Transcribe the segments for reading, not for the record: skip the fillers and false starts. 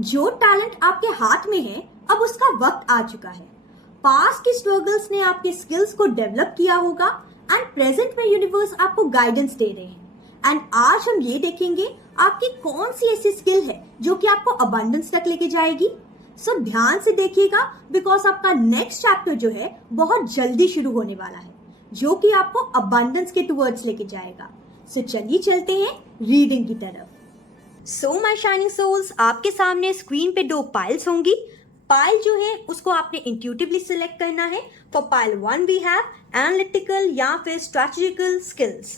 जो टैलेंट आपके हाथ में है अब उसका वक्त आ चुका है। पास्ट के स्ट्रगल्स ने आपके स्किल्स को डेवलप किया होगा एंड प्रेजेंट में यूनिवर्स आपको गाइडेंस दे रहे हैं। एंड आज हम ये देखेंगे आपकी कौन सी ऐसी स्किल है जो कि आपको अबंडेंस तक लेके जाएगी। सो ध्यान से देखिएगा बिकॉज आपका नेक्स्ट चैप्टर जो है बहुत जल्दी शुरू होने वाला है जो कि आपको अबंडेंस के टुवर्ड्स लेके जाएगा। सो चलिए चलते हैं रीडिंग की तरफ। सो माय शाइनिंग सोल्स, आपके सामने स्क्रीन पे दो पाइल्स होंगी। पाइल जो है उसको आपने इंट्यूटिवली सिलेक्ट करना है। For pile 1 we have analytical या फिर strategical skills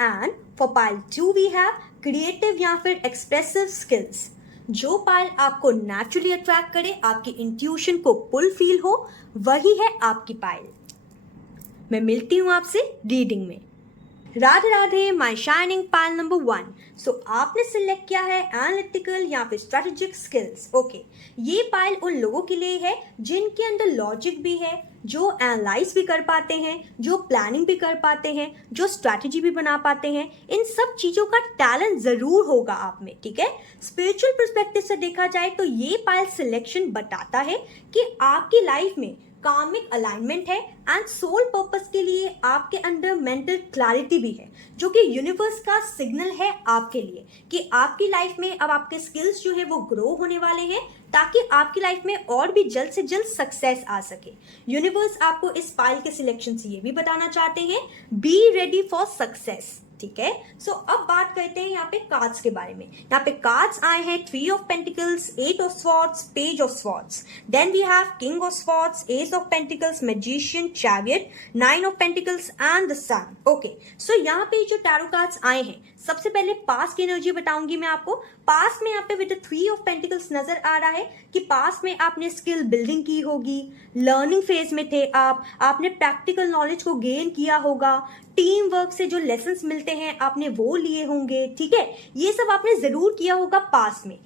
and for pile 2 we have creative या फिर एक्सप्रेसिव स्किल्स। जो पाइल आपको नेचुरली अट्रैक्ट करे, आपकी इंट्यूशन को पुल फील हो, वही है आपकी पाइल। मैं मिलती हूं आपसे रीडिंग में। Radhe Radhe my shining pile number 1। सो आपने सिलेक्ट किया है एनालिटिकल या फिर स्ट्रेटेजिक स्किल्स। ओके, ये पाइल उन लोगों के लिए है जिनके अंदर लॉजिक भी है, जो एनालाइज भी कर पाते हैं, जो प्लानिंग भी कर पाते हैं, जो स्ट्रैटेजी भी बना पाते हैं। इन सब चीजों का टैलेंट जरूर होगा आप में, ठीक है। स्पिरिचुअल पर्सपेक्टिव से देखा जाए तो ये पाइल सिलेक्शन बताता है कि आपकी लाइफ में कार्मिक अलाइनमेंट है एंड सोल पर्पस के लिए आपके अंदर मेंटल क्लैरिटी भी है, जो कि यूनिवर्स का सिग्नल है आपके लिए कि आपकी लाइफ में अब आपके स्किल्स जो है वो ग्रो होने वाले हैं ताकि आपकी लाइफ में और भी जल्द से जल्द सक्सेस आ सके। यूनिवर्स आपको इस पाइल के सिलेक्शन से ये भी बताना चाहते हैं, बी रेडी फॉर सक्सेस, ठीक है। सो अब बात करते हैं यहाँ पे कार्ड्स के बारे में। यहाँ पे कार्ड्स आए हैं 3 of pentacles, 8 of swords, page of swords, then we have king of swords, ace of pentacles, magician, chariot, 9 of pentacles and the sun. Okay, so यहाँ पे जो टैरो कार्ड्स आए हैं, सबसे पहले पास्ट की एनर्जी बताऊंगी मैं आपको। पास्ट में यहाँ पे विद 3 ऑफ पेंटिकल्स नजर आ रहा है कि पास्ट में आपने स्किल बिल्डिंग की होगी, लर्निंग फेज में थे आपने प्रैक्टिकल नॉलेज को गेन किया होगा, टीम वर्क से जो लेसन्स मिलते हैं आपने वो लिए होंगे, ठीक है। ये सब आपने जरूर किया होगा पास्ट में।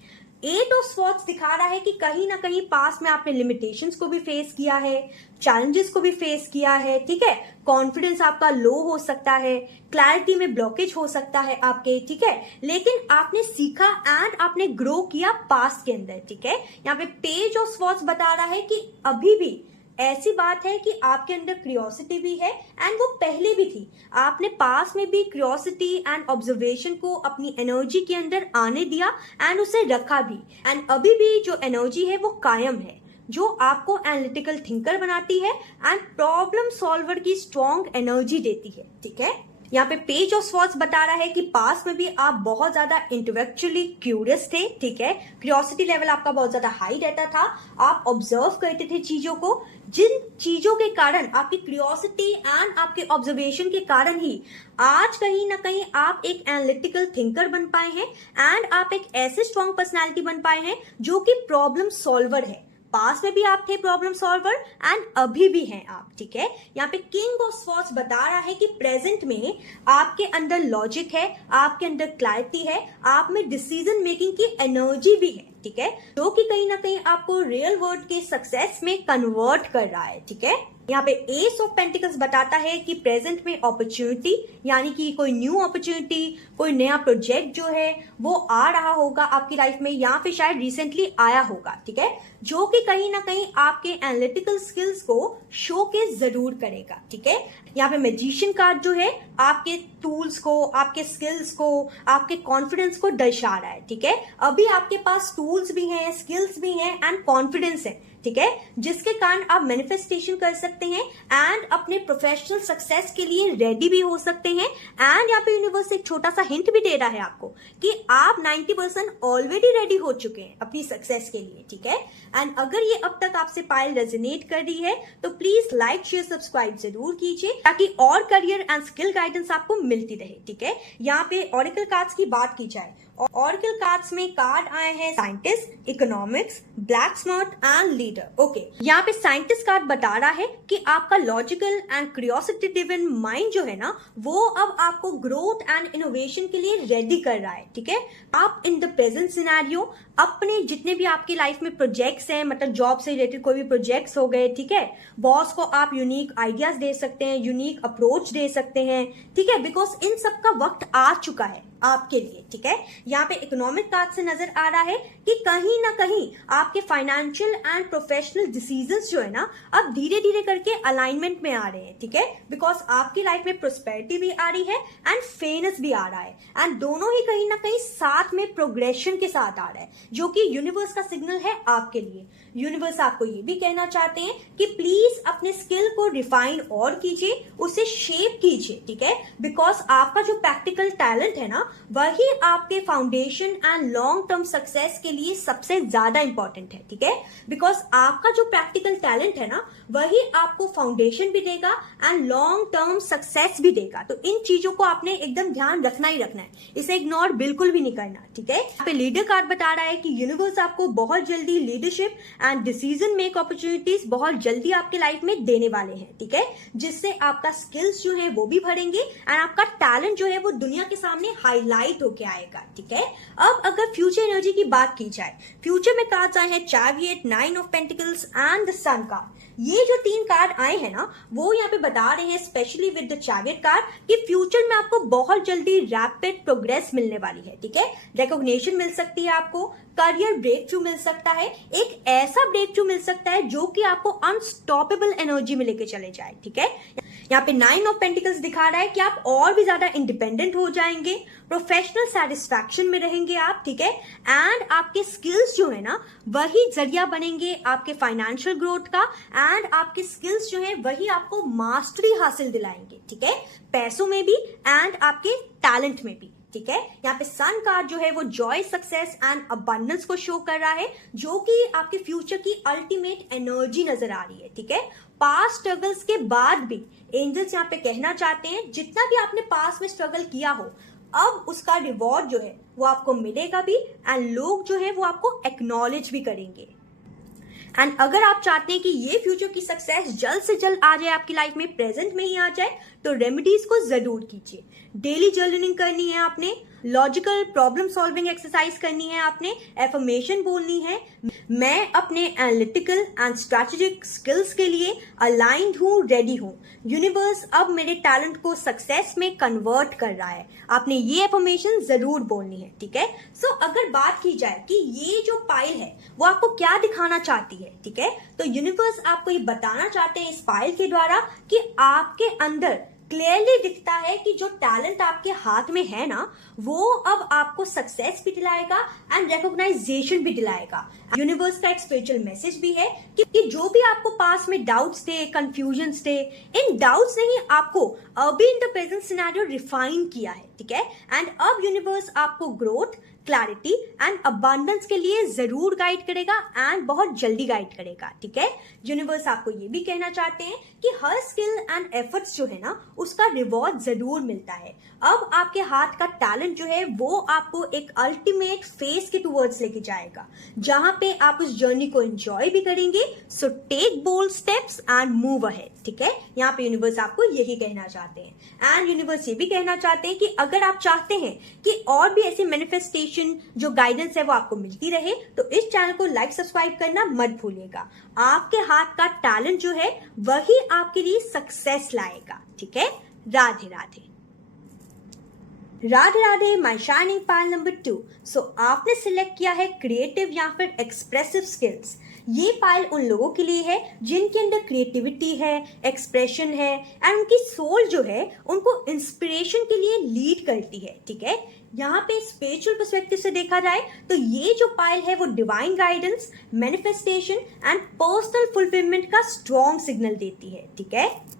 8 ऑफ स्वॉर्ड्स दिखा रहा है कि कहीं ना कहीं पास में आपने लिमिटेशंस को भी फेस किया है, चैलेंजेस को भी फेस किया है, ठीक है। कॉन्फिडेंस आपका लो हो सकता है, क्लैरिटी में ब्लॉकेज हो सकता है आपके, ठीक है, लेकिन आपने सीखा एंड आपने ग्रो किया पास्ट के अंदर, ठीक है। यहाँ पे पेज ऑफ स्वॉर्ड्स बता रहा है कि अभी भी ऐसी बात है कि आपके अंदर क्यूरियोसिटी भी है एंड वो पहले भी थी। आपने पास में भी क्यूरियोसिटी एंड ऑब्जर्वेशन को अपनी एनर्जी के अंदर आने दिया एंड उसे रखा भी, एंड अभी भी जो एनर्जी है वो कायम है, जो आपको एनालिटिकल थिंकर बनाती है एंड प्रॉब्लम सॉल्वर की स्ट्रॉन्ग एनर्जी देती है, ठीक है। यहाँ पे पेज ऑफ स्वॉर्ड्स बता रहा है कि पास में भी आप बहुत ज्यादा इंटेलेक्चुअली क्यूरियस थे, ठीक है। क्यूरियोसिटी लेवल आपका बहुत ज्यादा हाई रहता था, आप ऑब्जर्व करते थे चीजों को, जिन चीजों के कारण आपकी क्यूरियोसिटी एंड आपके ऑब्जर्वेशन के कारण ही आज कहीं ना कहीं आप एक एनालिटिकल थिंकर बन पाए हैं एंड आप एक ऐसे स्ट्रॉन्ग पर्सनैलिटी बन पाए हैं जो कि प्रॉब्लम सॉल्वर है। पास में भी आप थे प्रॉब्लम सॉल्वर एंड अभी भी हैं आप, ठीक है। यहाँ पे किंग ऑफ स्वॉर्ड्स बता रहा है कि प्रेजेंट में आपके अंदर लॉजिक है, आपके अंदर क्लैरिटी है, आप में डिसीजन मेकिंग की एनर्जी भी है, ठीक है, जो कि कहीं ना कहीं आपको रियल वर्ल्ड के सक्सेस में कन्वर्ट कर रहा है, ठीक है। यहाँ पे एस ऑफ पेंटिकल्स बताता है कि प्रेजेंट में अपॉर्चुनिटी, यानी कि कोई न्यू अपॉर्चुनिटी, कोई नया प्रोजेक्ट जो है वो आ रहा होगा आपकी लाइफ में या फिर शायद रिसेंटली आया होगा, ठीक है, जो कि कहीं ना कहीं आपके एनालिटिकल स्किल्स को शोकेस जरूर करेगा, ठीक है। यहाँ पे मैजिशियन कार्ड जो है आपके टूल्स को, आपके स्किल्स को, आपके कॉन्फिडेंस को दर्शा रहा है, ठीक है। अभी आपके पास टूल्स भी हैं, स्किल्स भी हैं एंड कॉन्फिडेंस है, ठीक है, जिसके कारण आप मैनिफेस्टेशन कर सकते हैं एंड अपने प्रोफेशनल सक्सेस के लिए रेडी भी हो सकते हैं। एंड यहाँ पे यूनिवर्स एक छोटा सा हिंट भी दे रहा है आपको कि आप 90% ऑलरेडी रेडी हो चुके हैं अपनी सक्सेस के लिए, ठीक है। एंड अगर ये अब तक आपसे पाइल रेजोनेट कर रही है तो प्लीज लाइक शेयर सब्सक्राइब जरूर कीजिए ताकि और करियर एंड स्किल गाइडेंस आपको मिलती रहे, ठीक है। यहाँ पे ऑरेकल कार्ड्स की बात की जाए, ऑरेकल कार्ड्स में कार्ड आए हैं scientist, economics, black smart and leader. Okay, यहाँ पे साइंटिस्ट कार्ड बता रहा है कि आपका logical and curiosity driven mind जो है ना वो अब आपको ग्रोथ एंड इनोवेशन के लिए रेडी कर रहा है, ठीक है। आप इन द प्रेजेंट सिनेरियो अपने जितने भी आपकी लाइफ में प्रोजेक्ट्स हैं, मतलब जॉब से रिलेटेड कोई भी प्रोजेक्ट्स हो गए, ठीक है, बॉस को आप यूनिक आइडियाज दे सकते हैं, यूनिक अप्रोच दे सकते हैं, ठीक है, बिकॉज इन सब का वक्त आ चुका है आपके लिए, ठीक है। यहाँ पे इकोनॉमिक कार्ड से नजर आ रहा है कि कहीं ना कहीं आपके फाइनेंशियल एंड प्रोफेशनल डिसीजंस जो है ना अब धीरे धीरे करके अलाइनमेंट में आ रहे हैं, ठीक है, बिकॉज आपकी लाइफ में प्रोस्पेरिटी भी आ रही है एंड फेयरनेस भी आ रहा है, एंड दोनों ही कहीं ना कहीं साथ में प्रोग्रेशन के साथ आ रहा है, जो कि यूनिवर्स का सिग्नल है आपके लिए। यूनिवर्स आपको ये भी कहना चाहते हैं कि प्लीज अपने स्किल को रिफाइन और कीजिए, उसे शेप कीजिए, ठीक है, बिकॉज आपका जो प्रैक्टिकल टैलेंट है ना वही आपके foundation and long term success के लिए सबसे ज्यादा इंपॉर्टेंट है, ठीक है, बिकॉज आपका जो प्रैक्टिकल टैलेंट है ना वही आपको फाउंडेशन भी देगा एंड लॉन्ग टर्म सक्सेस भी देगा। तो इन चीजों को आपने एकदम ध्यान रखना ही रखना है, इसे इग्नोर बिल्कुल भी नहीं करना, ठीक है। यहाँ पे लीडर कार्ड बता रहा है कि यूनिवर्स आपको बहुत जल्दी leadership and decision make opportunities बहुत जल्दी आपके लाइफ में देने वाले हैं, ठीक है, जिससे आपका स्किल्स जो है वो भी बढ़ेंगे एंड आपका टैलेंट जो है वो दुनिया के सामने हाईलाइट होके आएगा, ठीक है। अब अगर फ्यूचर एनर्जी की बात की जाए, फ्यूचर में कार्ड्स आए हैं chariot, 9 of pentacles and the sun card. ये जो 3 कार्ड आए हैं ना वो यहाँ पे बता रहे हैं specially with the chariot card कि फ्यूचर में आपको बहुत जल्दी रैपिड प्रोग्रेस मिलने वाली है, ठीक है, रिकॉग्निशन मिल सकती है, आपको करियर ब्रेक थ्रू मिल सकता है, एक ऐसा ब्रेक थ्रू मिल सकता है जो कि आपको अनस्टॉपेबल एनर्जी में लेके चले जाए, ठीक है। यहाँ पे 9 ऑफ पेंटिकल्स दिखा रहा है कि आप और भी ज्यादा इंडिपेंडेंट हो जाएंगे, प्रोफेशनल सेटिस्फैक्शन में रहेंगे आप, ठीक है, एंड आपके स्किल्स जो है ना वही जरिया बनेंगे आपके फाइनेंशियल ग्रोथ का, एंड आपके स्किल्स जो है वही आपको मास्टरी हासिल दिलाएंगे, ठीक है, पैसों में भी एंड आपके टैलेंट में भी, ठीक है। यहाँ पे सन कार्ड जो है वो जॉय, सक्सेस एंड अबंडेंस को शो कर रहा है, जो कि आपके फ्यूचर की अल्टीमेट एनर्जी नजर आ रही है, ठीक है। पास्ट स्ट्रगल्स के बाद भी एंजल्स यहाँ पे कहना चाहते हैं जितना भी आपने पास्ट में स्ट्रगल किया हो अब उसका रिवॉर्ड जो है वो आपको मिलेगा भी, एंड लोग जो है वो आपको एक्नॉलेज भी करेंगे। एंड अगर आप चाहते हैं कि ये फ्यूचर की सक्सेस जल्द से जल्द आ जाए आपकी लाइफ में, प्रेजेंट में ही आ जाए, तो रेमेडीज को जरूर कीजिए। डेली जर्नलिंग करनी है आपने, लॉजिकल प्रॉब्लम सॉल्विंग एक्सरसाइज करनी है आपने, एफर्मेशन बोलनी है, मैं अपने एनालिटिकल एंड स्ट्रेटेजिक स्किल्स के लिए अलाइंड हूँ, रेडी हूँ, यूनिवर्स अब मेरे टैलेंट को सक्सेस में कन्वर्ट कर रहा है, आपने ये एफर्मेशन जरूर बोलनी है, ठीक है। सो अगर बात की जाए कि ये जो पाइल है वो आपको क्या दिखाना चाहती है, ठीक है, तो यूनिवर्स आपको ये बताना चाहते हैं इस पाइल के द्वारा कि आपके अंदर क्लियरली दिखता है कि जो टैलेंट आपके हाथ में है ना वो अब आपको सक्सेस भी दिलाएगा एंड रिकॉग्नाइजेशन भी दिलाएगा। यूनिवर्स का एक स्पिरिचुअल मैसेज भी है कि जो भी आपको पास में डाउट्स थे, कंफ्यूजन्स थे, इन डाउट्स ने ही आपको अभी in the present scenario refine किया है, ठीक है, एंड अब यूनिवर्स आपको ग्रोथ, क्लैरिटी एंड अबंडेंस के लिए जरूर गाइड करेगा एंड बहुत जल्दी गाइड करेगा, ठीक है। यूनिवर्स आपको ये भी कहना चाहते हैं कि हर स्किल एंड एफर्ट्स जो है ना उसका रिवॉर्ड जरूर मिलता है। अब आपके हाथ का टैलेंट जो है वो आपको एक अल्टीमेट फेज के टूवर्ड्स लेके जाएगा जहां पे आप उस जर्नी को एंजॉय भी करेंगे। So take bold steps and move ahead, ठीक है। यहाँ पे यूनिवर्स आपको यही कहना चाहते हैं एंड यूनिवर्स ये भी कहना चाहते हैं कि अगर आप चाहते हैं कि और भी ऐसी मैनिफेस्टेशन जो गाइडेंस है वो आपको मिलती रहे तो इस चैनल को लाइक सब्सक्राइब करना मत भूलिएगा। आपके हाथ का टैलेंट जो है वही आपके लिए सक्सेस लाएगा, ठीक है। Radhe Radhe. Radhe Radhe my shining pile number 2। सो आपने सिलेक्ट किया है क्रिएटिव या फिर एक्सप्रेसिव स्किल्स। ये पायल उन लोगों के लिए है जिनके अंदर क्रिएटिविटी है, एक्सप्रेशन है एंड उनकी सोल जो है उनको इंस्पिरेशन के लिए लीड करती है, ठीक है। यहाँ पे स्पिरिचुअल पर्सपेक्टिव से देखा जाए तो ये जो पायल है वो divine guidance, manifestation and personal fulfilment का स्ट्रॉन्ग सिग्नल देती है, ठीक है।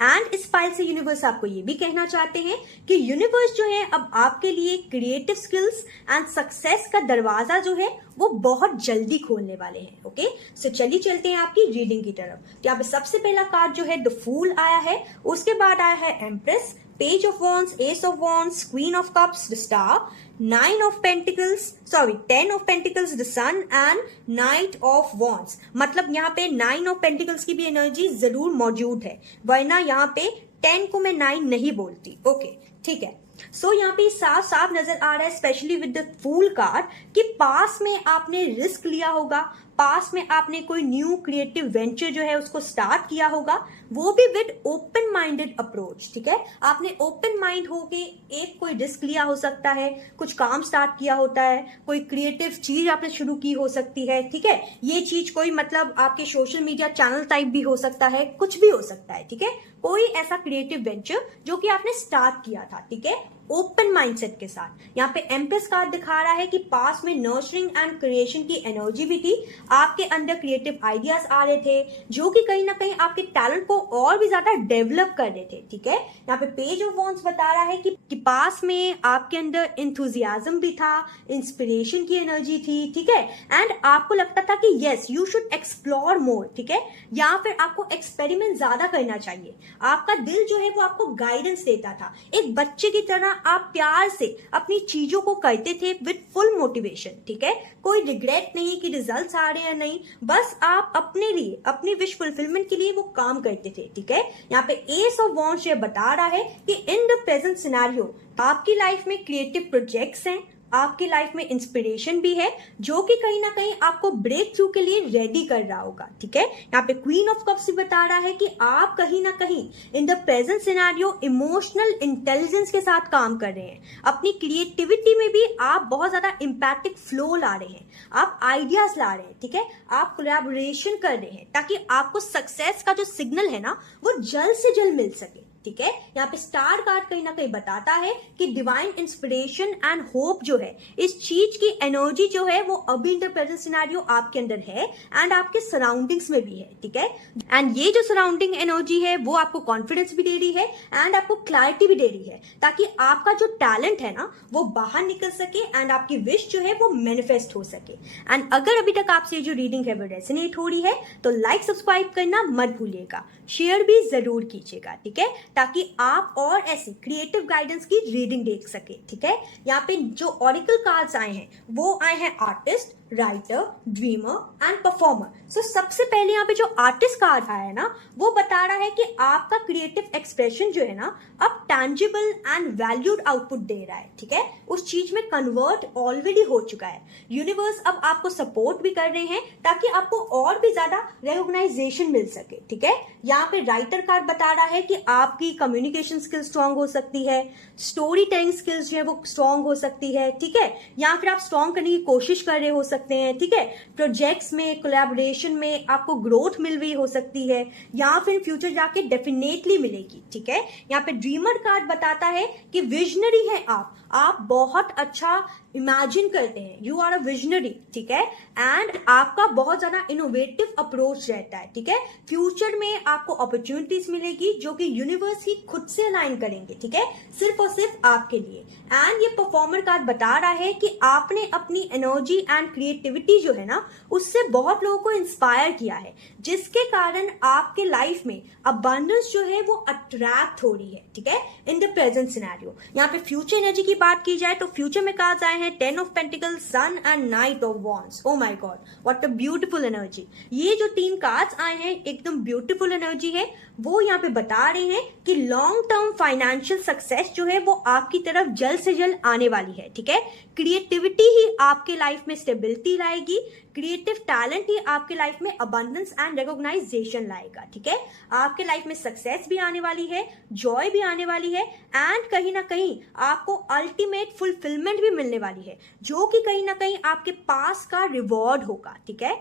एंड इस फाइल से यूनिवर्स आपको ये भी कहना चाहते हैं कि यूनिवर्स जो है अब आपके लिए क्रिएटिव स्किल्स एंड सक्सेस का दरवाजा जो है वो बहुत जल्दी खोलने वाले हैं, ओके। सो चलिए चलते हैं आपकी रीडिंग की तरफ। तो यहाँ पे सबसे पहला कार्ड जो है द फूल आया है, उसके बाद आया है empress, page of wands, ace of wands, queen of cups, the star, 10 of pentacles, the sun and knight of wands. मतलब यहाँ पे 9 ऑफ पेंटिकल्स की भी एनर्जी जरूर मौजूद है, वरना यहाँ पे 10 को मैं 9 नहीं बोलती, ओके, ठीक है। सो यहाँ पे साफ साफ नजर आ रहा है specially with the fool card कि पास में आपने रिस्क लिया होगा, पास में आपने कोई न्यू क्रिएटिव वेंचर जो है उसको स्टार्ट किया होगा, वो भी विद ओपन माइंडेड अप्रोच, ठीक है। आपने ओपन माइंड होके एक कोई रिस्क लिया हो सकता है, कुछ काम स्टार्ट किया होता है, कोई क्रिएटिव चीज आपने शुरू की हो सकती है, ठीक है। ये चीज कोई मतलब आपके सोशल मीडिया चैनल टाइप भी हो सकता है, कुछ भी हो सकता है, ठीक है। कोई ऐसा क्रिएटिव वेंचर जो कि आपने स्टार्ट किया था, ठीक है, ओपन माइंडसेट के साथ। यहाँ पे एम्प्रेस कार्ड दिखा रहा है कि पास में नर्चरिंग एंड क्रिएशन की एनर्जी भी थी, आपके अंदर क्रिएटिव आइडियाज आ रहे थे जो कि कहीं ना कहीं आपके टैलेंट को और भी ज्यादा डेवलप कर रहे थे, ठीक है। यहाँ पे पेज ऑफ वॉन्ड्स बता रहा है कि पास में आपके अंदर इंथुजियाज्म भी था, इंस्पिरेशन की एनर्जी थी, ठीक है, एंड आपको लगता था कि yes you should explore more, ठीक है, या फिर आपको एक्सपेरिमेंट ज्यादा करना चाहिए। आपका दिल जो है वो आपको गाइडेंस देता था, एक बच्चे की तरह आप प्यार से अपनी चीजों को करते थे विद फुल मोटिवेशन, ठीक है। कोई रिग्रेट नहीं कि रिजल्ट्स आ रहे हैं, नहीं, बस आप अपने लिए, अपनी विश फुलफिलमेंट के लिए वो काम करते थे, ठीक है। यहाँ पे एस ऑफ वॉन्ड्स ये बता रहा है कि इन द प्रेजेंट सिनेरियो आपकी लाइफ में क्रिएटिव प्रोजेक्ट्स हैं, आपकी लाइफ में इंस्पिरेशन भी है जो कि कहीं ना कहीं आपको ब्रेक थ्रू के लिए रेडी कर रहा होगा, ठीक है। यहाँ पे क्वीन ऑफ कप्स भी बता रहा है कि आप कहीं ना कहीं in the present scenario emotional intelligence के साथ काम कर रहे हैं, अपनी क्रिएटिविटी में भी आप बहुत ज्यादा इम्पैक्टिक फ्लो ला रहे हैं, आप आइडियाज ला रहे हैं, ठीक है, आप कोलैबोरेशन कर रहे हैं ताकि आपको सक्सेस का जो सिग्नल है ना वो जल्द से जल्द मिल सके, ठीक है। यहाँ पे स्टार कार्ड कहीं ना कहीं बताता है कि डिवाइन इंस्पिरेशन एंड होप जो है, इस चीज की एनर्जी जो है वो अभी इन द प्रेजेंट सिनेरियो आपके अंदर है एंड आपके सराउंडिंग्स में भी है, ठीक है। एंड ये जो सराउंडिंग एनर्जी है वो आपको कॉन्फिडेंस भी दे रही है एंड आपको क्लैरिटी भी दे रही है ताकि आपका जो टैलेंट है ना वो बाहर निकल सके एंड आपकी विश जो है वो मैनिफेस्ट हो सके। एंड अगर अभी तक आपसे जो रीडिंग है वो रेजोनेट हो रही है तो लाइक सब्सक्राइब करना मत भूलिएगा, शेयर भी जरूर कीजिएगा, ठीक है, ताकि आप और ऐसी क्रिएटिव गाइडेंस की रीडिंग देख सके, ठीक है। यहाँ पे जो ऑरिकल कार्ड्स आए हैं वो आए हैं artist, writer, dreamer and performer. So सबसे पहले यहाँ पे जो आर्टिस्ट कार्ड आया है ना वो बता रहा है कि आपका क्रिएटिव एक्सप्रेशन जो है ना अब टैंजिबल एंड वैल्यूड आउटपुट दे रहा है, ठीक है, उस चीज में कन्वर्ट ऑलरेडी हो चुका है। यूनिवर्स अब आपको सपोर्ट भी कर रहे हैं ताकि आपको और भी ज्यादा रिकॉग्नाइजेशन मिल सके, ठीक है। यहाँ पे राइटर कार्ड बता रहा है कि आपकी कम्युनिकेशन स्किल स्ट्रांग हो सकती है, स्टोरी टेलिंग स्किल्स जो है वो स्ट्रांग हो सकती है, ठीक है, या फिर आप स्ट्रांग करने की कोशिश कर रहे हो सकते हैं, ठीक है। प्रोजेक्ट्स में, कोलैबोरेशन में आपको ग्रोथ मिल रही हो सकती है या फिर फ्यूचर जाके डेफिनेटली मिलेगी, ठीक है। यहाँ पे ड्रीमर कार्ड बताता है कि विजनरी है आप बहुत अच्छा इमेजिन करते हैं, यू आर अ विजनरी, ठीक है, एंड आपका बहुत ज्यादा इनोवेटिव अप्रोच रहता है, ठीक है। फ्यूचर में आपको अपॉर्चुनिटीज मिलेगी जो कि यूनिवर्स ही खुद से अलाइन करेंगे, ठीक है, सिर्फ और सिर्फ आपके लिए। एंड ये परफॉर्मर कार्ड बता रहा है कि आपने अपनी एनर्जी एंड क्रिएटिविटी जो है ना उससे बहुत लोगों को इंस्पायर किया है जिसके कारण आपके लाइफ में अबंडेंस जो है वो अट्रैक्ट हो रही है, ठीक है, इन द प्रेजेंट सिनेरियो। यहाँ पे फ्यूचर एनर्जी की बात की जाए तो फ्यूचर में कार्ड्स आए हैं 10 of pentacles, sun and knight of wands. Oh my god, what a beautiful energy. ये जो 3 कार्ड्स आए हैं एकदम ब्यूटीफुल एनर्जी है, वो यहाँ पे बता रहे हैं कि लॉन्ग टर्म फाइनेंशियल सक्सेस जो है वो आपकी तरफ जल्द से जल्द आने वाली है, ठीक है। क्रिएटिविटी ही आपके लाइफ में स्टेबिलिटी लाएगी, क्रिएटिव टैलेंट ही आपके लाइफ में अबंडेंस एंड रिकॉग्नाइजेशन लाएगा, ठीक है। आपके लाइफ में सक्सेस भी आने वाली है, जॉय भी आने वाली है एंड कहीं ना कहीं आपको अल्टीमेट फुलफिलमेंट भी मिलने वाली है जो कि कहीं ना कहीं आपके पास का रिवॉर्ड होगा, ठीक है।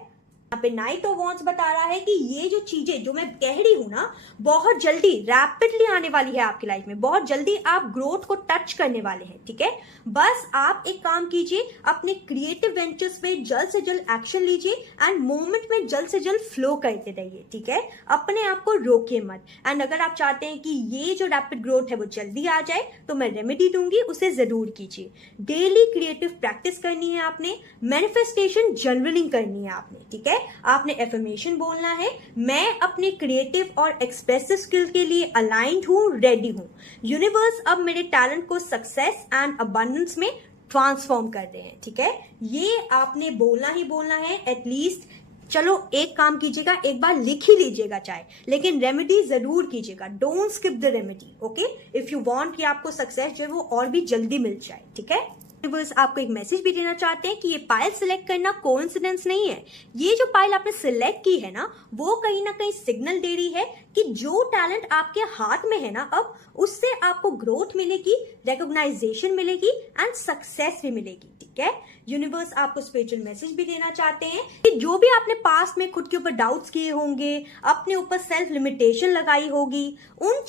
यहाँ पे नाइट ऑफ वॉन्ड्स बता रहा है कि ये जो चीजें जो मैं कह रही हूं ना बहुत जल्दी रैपिडली आने वाली है आपकी लाइफ में, बहुत जल्दी आप ग्रोथ को टच करने वाले हैं, ठीक है। बस आप एक काम कीजिए, अपने क्रिएटिव वेंचर्स पे जल्द से जल्द एक्शन लीजिए एंड मोमेंट में जल्द से जल्द फ्लो करते रहिए, ठीक है, अपने आप को रोकिए मत। एंड अगर आप चाहते हैं कि ये जो रैपिड ग्रोथ है वो जल्दी आ जाए तो मैं रेमेडी दूंगी, उसे जरूर कीजिए। डेली क्रिएटिव प्रैक्टिस करनी है आपने, मैनिफेस्टेशन जर्नलिंग करनी है आपने, ठीक है। आपने एफर्मेशन बोलना है, मैं अपने क्रिएटिव और एक्सप्रेसिव स्किल के लिए अलाइंड हूं, रेडी हूं। यूनिवर्स अब मेरे टैलेंट को सक्सेस एंड अबंडेंस में ट्रांसफॉर्म कर रहे हैं, ठीक है। ये आपने बोलना ही बोलना है एटलीस्ट। चलो एक काम कीजिएगा, एक बार लिख ही लीजिएगा चाहे, लेकिन रेमेडी जरूर कीजिएगा, don't skip the remedy, okay, if you want कि आपको सक्सेस जो है वो और भी जल्दी मिल जाए, ठीक है। यूनिवर्स आपको एक मैसेज भी देना चाहते हैं कि ये पाइल सिलेक्ट करना कोइंसिडेंस नहीं है। ये जो पाइल आपने सिलेक्ट की है ना, वो कहीं ना कहीं सिग्नल दे रही है कि जो टैलेंट आपके हाथ में है ना, अब उससे आपको ग्रोथ मिलेगी, रिकॉग्नाइजेशन मिलेगी एंड सक्सेस भी मिलेगी। ठीक है, यूनिवर्स आपको स्पिरिचुअल मैसेज भी देना चाहते हैं कि जो भी आपने पास्ट में खुद के ऊपर डाउट्स किए होंगे, अपने ऊपर सेल्फ लिमिटेशन लगाई होगी, उन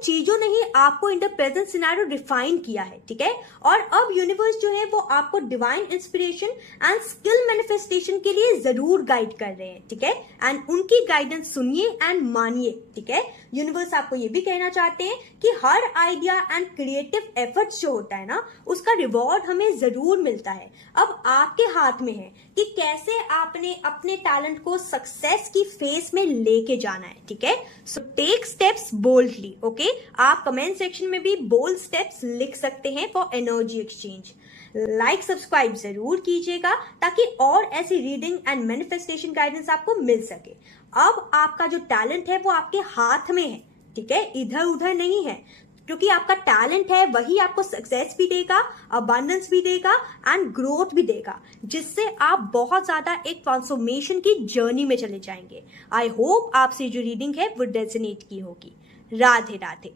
चीजों ने ही आपको in the present scenario define किया है। ठीक है, और अब यूनिवर्स जो है वो आपको divine inspiration and skill manifestation के लिए जरूर गाइड कर रहे हैं। ठीक है, एंड उनकी गाइडेंस सुनिए एंड मानिए। ठीक है, यूनिवर्स आपको ये भी कहना चाहते हैं कि हर आइडिया एंड क्रिएटिव एफर्ट्स जो होता है ना, उसका रिवॉर्ड हमें जरूर मिलता है। अब आपके हाथ में है कि कैसे आपने अपने टैलेंट को सक्सेस की फेस में लेके जाना है। ठीक है, so take steps boldly. Okay, आप कमेंट सेक्शन में भी बोल्ड स्टेप्स लिख सकते हैं for energy exchange. Like subscribe जरूर कीजिएगा ताकि और ऐसी रीडिंग एंड मैनिफेस्टेशन गाइडेंस आपको मिल सके। अब आपका जो टैलेंट है वो आपके हाथ में है। ठीक है, इधर उधर नहीं है, क्योंकि आपका टैलेंट है वही आपको सक्सेस भी देगा, अबंडेंस भी देगा एंड ग्रोथ भी देगा, जिससे आप बहुत ज्यादा एक ट्रांसफॉर्मेशन की जर्नी में चले जाएंगे। आई होप आपसे जो रीडिंग है वो रेजोनेट की होगी। राधे राधे।